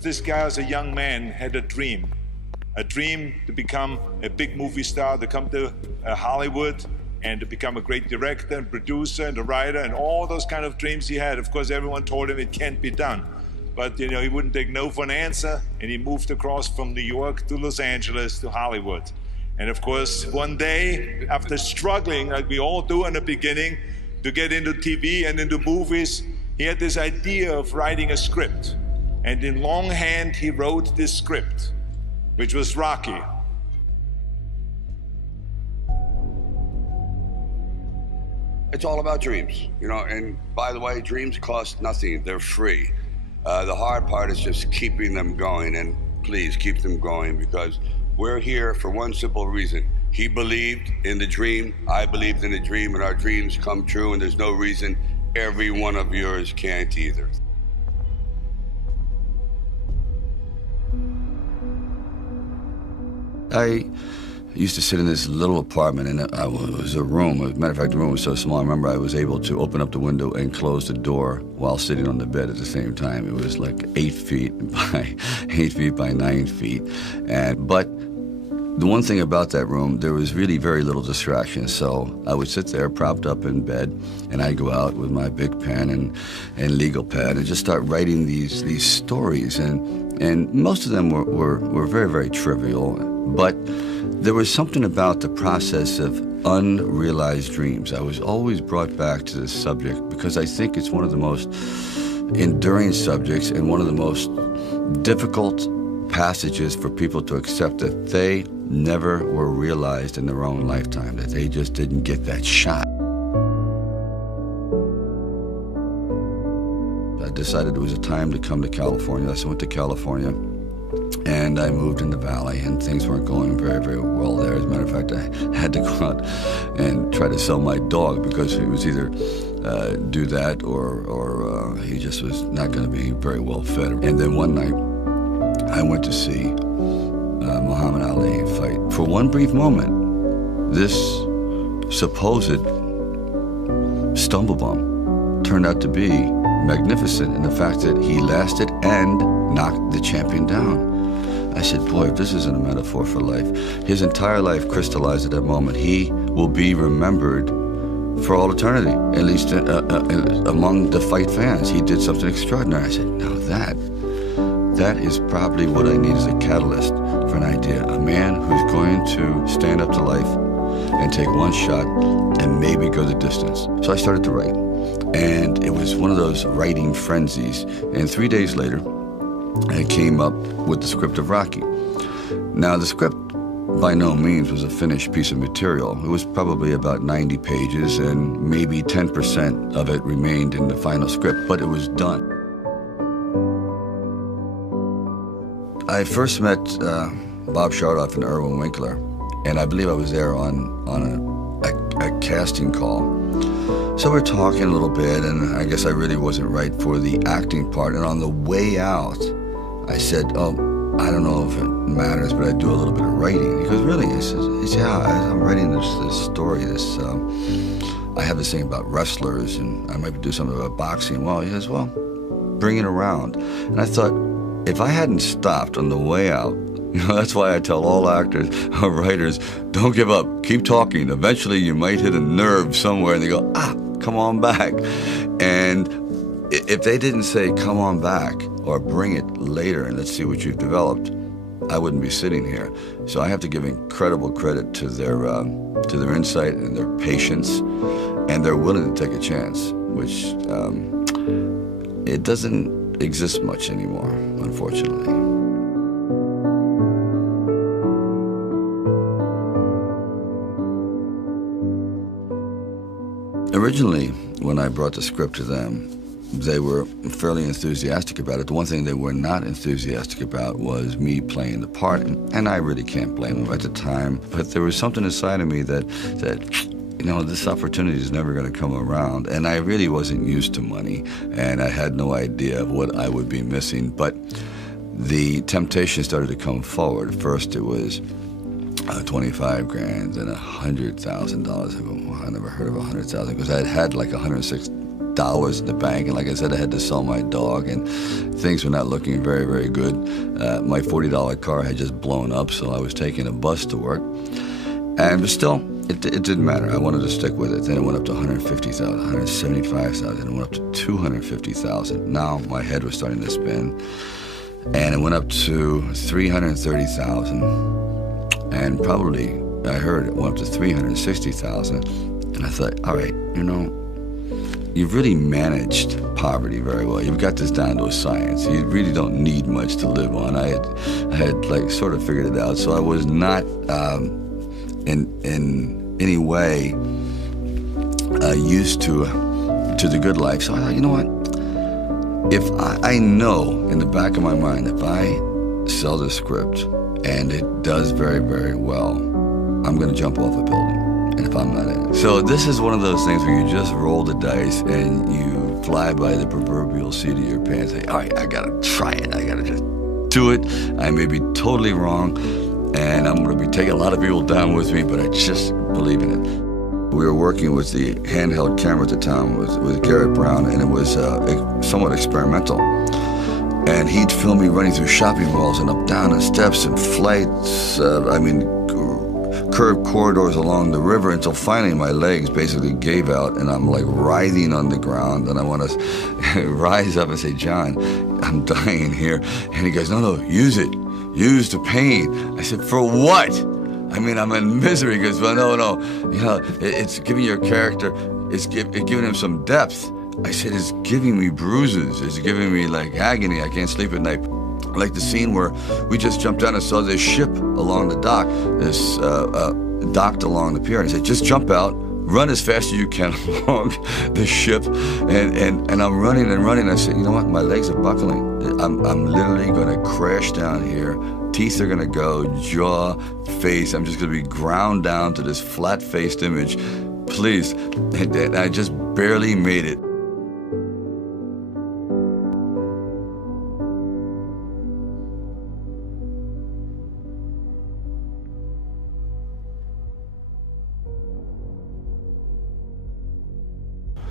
This guy as a young man had a dream to become a big movie star, to come to Hollywood and to become a great director and producer and a writer and all those kind of dreams he had. Of course, everyone told him it can't be done. But he wouldn't take no for an answer, and he moved across from New York to Los Angeles to Hollywood. And of course, one day, after struggling, like we all do in the beginning, to get into TV and into movies, he had this idea of writing a script. And in longhand, he wrote this script, which was Rocky. It's all about dreams, and by the way, dreams cost nothing, they're free. The hard part is just keeping them going, and please keep them going, because we're here for one simple reason. He believed in the dream, I believed in the dream, and our dreams come true, and there's no reason every one of yours can't either. I used to sit in this little apartment, and it was a room. As a matter of fact, the room was so small, I remember I was able to open up the window and close the door while sitting on the bed at the same time. It was like 8 feet by 8 feet by 9 feet. But the one thing about that room, there was really very little distraction. So I would sit there propped up in bed, and I'd go out with my big pen and legal pad and just start writing these stories. And most of them were very, very trivial. But there was something about the process of unrealized dreams. I was always brought back to this subject because I think it's one of the most enduring subjects and one of the most difficult passages for people to accept, that they never were realized in their own lifetime, that they just didn't get that shot. I decided it was a time to come to California, so I went to California. And I moved in the valley, and things weren't going very, very well there. As a matter of fact, I had to go out and try to sell my dog because he was either do that or he just was not going to be very well fed. And then one night, I went to see Muhammad Ali fight. For one brief moment, this supposed stumble bum turned out to be magnificent in the fact that he lasted and knocked the champion down. I said, boy, if this isn't a metaphor for life. His entire life crystallized at that moment. He will be remembered for all eternity, at least among the fight fans. He did something extraordinary. I said, now that is probably what I need as a catalyst for an idea. A man who's going to stand up to life and take one shot and maybe go the distance. So I started to write. And it was one of those writing frenzies. And 3 days later, I came up with the script of Rocky. Now, the script by no means was a finished piece of material. It was probably about 90 pages, and maybe 10% of it remained in the final script, but it was done. I first met Bob Chardoff and Irwin Winkler, and I believe I was there on a casting call. So we're talking a little bit, and I guess I really wasn't right for the acting part. And on the way out, I said, oh, I don't know if it matters, but I do a little bit of writing. He goes, really? He says, yeah, I'm writing this story. I have this thing about wrestlers, and I might do something about boxing. Well, he says, well, bring it around. And I thought, if I hadn't stopped on the way out, that's why I tell all actors or writers, don't give up, keep talking. Eventually you might hit a nerve somewhere and they go, come on back. And if they didn't say, come on back, or bring it later and let's see what you've developed, I wouldn't be sitting here. So I have to give incredible credit to their insight and their patience, and they're willing to take a chance, which it doesn't exist much anymore, unfortunately. Originally, when I brought the script to them, they were fairly enthusiastic about it. The one thing they were not enthusiastic about was me playing the part, and I really can't blame them at the time. But there was something inside of me that this opportunity is never going to come around. And I really wasn't used to money, and I had no idea of what I would be missing. But the temptation started to come forward. First, it was 25 grand and $100,000. I go, well, I never heard of 100,000 because I had like 106 dollars in the bank. And like I said, I had to sell my dog, and things were not looking very, very good. My $40 car had just blown up, so I was taking a bus to work. But still, it didn't matter. I wanted to stick with it. Then it went up to $150,000, $175,000, and it went up to $250,000. Now my head was starting to spin, and it went up to $330,000, and probably I heard it went up to $360,000. And I thought, all right, you know, you've really managed poverty very well. You've got this down to a science. You really don't need much to live on. I had like sort of figured it out. So I was not in any way used to the good life. So I thought, you know what? If I know in the back of my mind, if I sell this script and it does very, very well, I'm going to jump off a building. And if I'm not in it. So this is one of those things where you just roll the dice and you fly by the proverbial seat of your pants. Say, all right, I gotta try it. I gotta just do it. I may be totally wrong, and I'm gonna be taking a lot of people down with me, but I just believe in it. We were working with the handheld camera at the time with Garrett Brown, and it was somewhat experimental. And he'd film me running through shopping malls and up down the steps and flights. Curved corridors along the river until finally my legs basically gave out and I'm like writhing on the ground, and I want to rise up and say, John, I'm dying here. And he goes, no, use it. Use the pain. I said, for what? I mean, I'm in misery. He goes, well, no. You know, it's giving your character, it's giving him some depth. I said, it's giving me bruises. It's giving me like agony. I can't sleep at night. Like the scene where we just jumped down and saw this ship along the dock, docked along the pier. And I said, just jump out, run as fast as you can along the ship. And I'm running and running. I said, you know what? My legs are buckling. I'm literally going to crash down here. Teeth are going to go, jaw, face. I'm just going to be ground down to this flat-faced image. Please. And I just barely made it.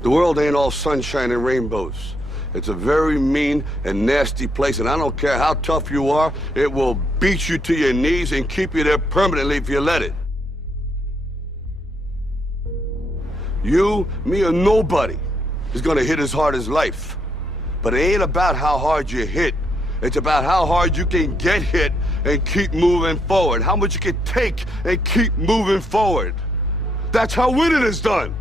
The world ain't all sunshine and rainbows. It's a very mean and nasty place, and I don't care how tough you are, it will beat you to your knees and keep you there permanently if you let it. You, me, or nobody is gonna hit as hard as life. But it ain't about how hard you hit. It's about how hard you can get hit and keep moving forward. How much you can take and keep moving forward. That's how winning is done.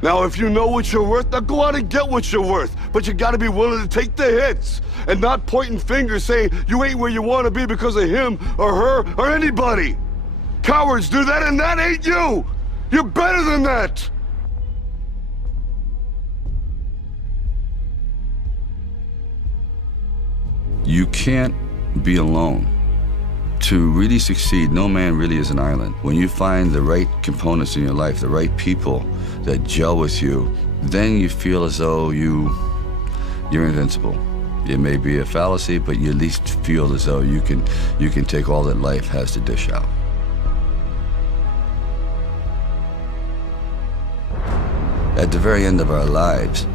Now, if you know what you're worth, now go out and get what you're worth. But you gotta be willing to take the hits and not pointing fingers saying you ain't where you wanna be because of him or her or anybody. Cowards do that, and that ain't you. You're better than that. You can't be alone. To really succeed, no man really is an island. When you find the right components in your life, the right people that gel with you, then you feel as though you're invincible. It may be a fallacy, but you at least feel as though you can take all that life has to dish out. At the very end of our lives,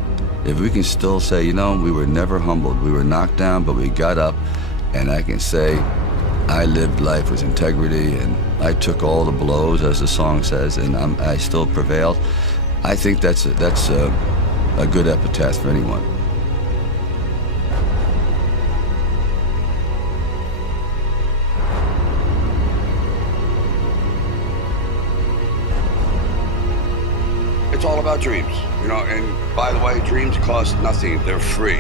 if we can still say, you know, we were never humbled, we were knocked down, but we got up, and I can say, I lived life with integrity, and I took all the blows, as the song says, and I still prevailed. I think that's a good epitaph for anyone. It's all about dreams, you know, and by the way, dreams cost nothing. They're free.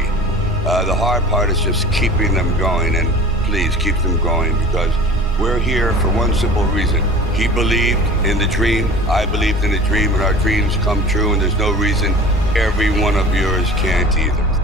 The hard part is just keeping them going, and please keep them going, because we're here for one simple reason. He believed in the dream, I believed in the dream, and our dreams come true, and there's no reason every one of yours can't either.